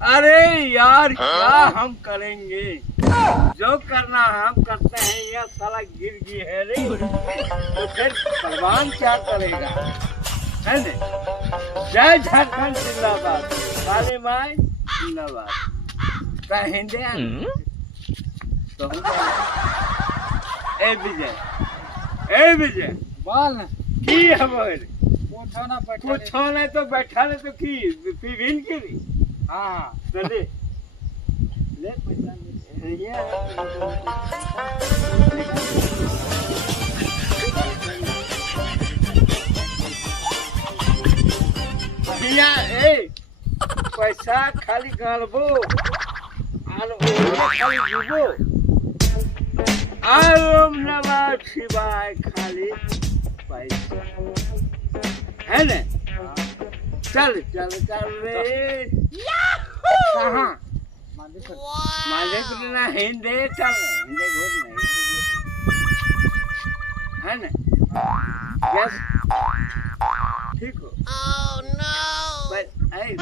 अरे यार क्या हम करेंगे, जो करना हम करते हैं। यह साला गिर गई है रे, तो फिर भगवान क्या करेगा, है न? जय झारखंड जिंदाबाद, काली माई जिंदाबाद। कहेंगे तो ए विजय बोल की हमर पूछो ना बैठा कुछ नहीं तो बैठा ले तो की पिभिन की री। हाँ तो ले पैसा ले ये भैया ए पैसा खाली गलबो आर ओ खाली जीवो आम नमः शिवाय खाली पैसा, है न? चल चल चल रे कहाँ मालिक ना हिंदे चल हिंदे घोर नहीं, है न? यस ठीक हो। Oh no! But hey.